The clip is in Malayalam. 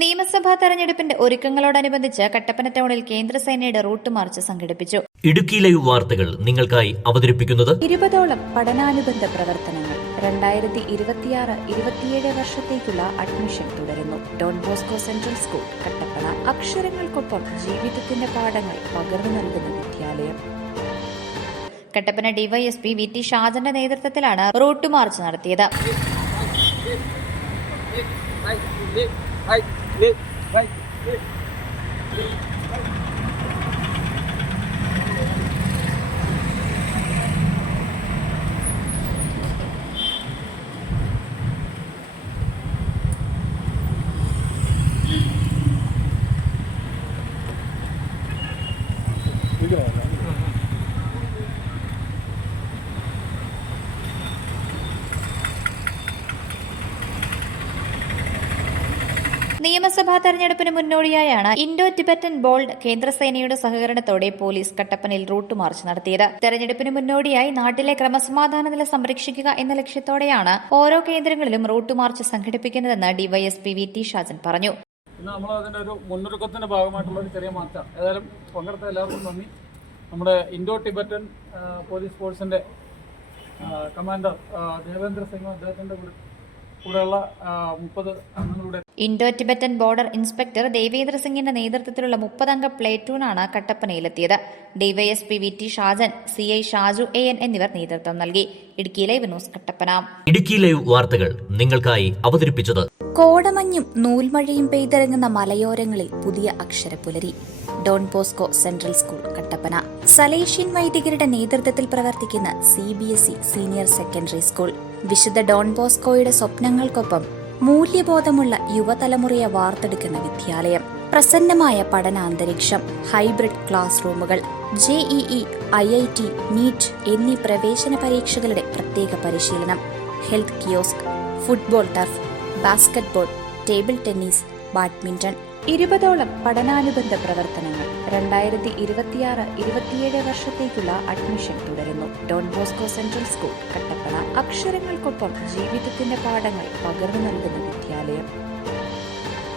നിയമസഭാ തെരഞ്ഞെടുപ്പിന്റെ ഒരുക്കങ്ങളോടനുബന്ധിച്ച് കട്ടപ്പന ടൗണിൽ കേന്ദ്രസേനയുടെ റൂട്ട് മാർച്ച് സംഘടിപ്പിച്ചു. ഇടുക്കി ലൈവ് വാർത്തകൾ നിങ്ങൾക്കായി അവതരിപ്പിക്കുന്നത് 20ഓളം പഠനാനുബന്ധ പ്രവർത്തനങ്ങൾ. 2026-27 വർഷത്തേക്കുള്ള അഡ്മിഷൻ തുടരുന്നു. Don Bosco central school Kattappana. അക്ഷരങ്ങൾക്കൊപ്പം ജീവിതത്തിന്റെ പാഠങ്ങൾ പകർന്നു നൽകുന്ന വിദ്യാലയം. കട്ടപ്പന ഡിവൈഎസ്പി VT ഷാജന്റെ നേതൃത്വത്തിലാണ് റൂട്ട് മാർച്ച് നടത്തിയത്. നിയമസഭാ തെരഞ്ഞെടുപ്പിന് മുന്നോടിയായാണ് ഇൻഡോ ടിബറ്റൻ ബോൾഡ് കേന്ദ്രസേനയുടെ സഹകരണത്തോടെ പോലീസ് കട്ടപ്പനയിൽ റൂട്ട് മാർച്ച് നടത്തിയത്. തെരഞ്ഞെടുപ്പിന് മുന്നോടിയായി നാട്ടിലെ ക്രമസമാധാന നില സംരക്ഷിക്കുക എന്ന ലക്ഷ്യത്തോടെയാണ് ഓരോ കേന്ദ്രങ്ങളിലും റൂട്ട് മാർച്ച് സംഘടിപ്പിക്കുന്നതെന്ന് ഡിവൈഎസ്പി VT ഷാജൻ പറഞ്ഞു. ഇന്ന് നമ്മൾ അതിന്റെ ഒരു മുന്നൊരുക്കത്തിന്റെ ഭാഗമായിട്ടുള്ള ഒരു ചെറിയ മാറ്റം. ഏതായാലും പങ്കെടുത്ത എല്ലാവർക്കും നന്ദി. നമ്മുടെ ഇൻഡോ ടിബറ്റൻ പോലീസ് ഫോഴ്സിന്റെ കമാൻഡർ ദേവേന്ദ്ര സിംഗ് അദ്ദേഹത്തിന്റെ കൂടെയുള്ള 30 അംഗങ്ങളുടെ Indo Tibetan border inspector Devendra സിംഗിന്റെ നേതൃത്വത്തിലുള്ള 30-അംഗ പ്ലേറ്റൂണാണ് കട്ടപ്പനയിലെത്തിയത്. DYSP VT Shajan, CI Shaju AN എന്നിവർ നേതൃത്വം നൽകി. Idukki live news Kattappana. Idukki live വാർത്തകൾ നിങ്ങൾക്കായി അവതരിപ്പിച്ചത് കോടമഞ്ഞും നൂൽമഴയും പെയ്തിറങ്ങുന്ന മലയോരങ്ങളിൽ പുതിയ അക്ഷരപ്പുലരി. Don Bosco central school Kattappana. Salesian വൈദികരുടെ നേതൃത്വത്തിൽ പ്രവർത്തിക്കുന്ന CBSE സീനിയർ സെക്കൻഡറി സ്കൂൾ. വിശുദ്ധ ഡോൺ ബോസ്കോയുടെ സ്വപ്നങ്ങൾക്കൊപ്പം മൂല്യബോധമുള്ള യുവതലമുറയെ വാർത്തെടുക്കുന്ന വിദ്യാലയം. പ്രസന്നമായ പഠനാന്തരീക്ഷം, ഹൈബ്രിഡ് ക്ലാസ് റൂമുകൾ, JEE, IIT, NEET എന്നീ പ്രവേശന പരീക്ഷകളുടെ പ്രത്യേക പരിശീലനം, health kiosk, football turf, basketball, table tennis, badminton. 20ഓളം പഠനാനുബന്ധ പ്രവർത്തനങ്ങൾ. 2026-27 വർഷത്തേക്കുള്ള അഡ്മിഷൻ തുടരുന്നു. Don Bosco central school Kattappana. അക്ഷരങ്ങൾക്കൊപ്പം ജീവിതത്തിന്റെ പാഠങ്ങൾ പകർന്നു നൽകുന്ന വിദ്യാലയം.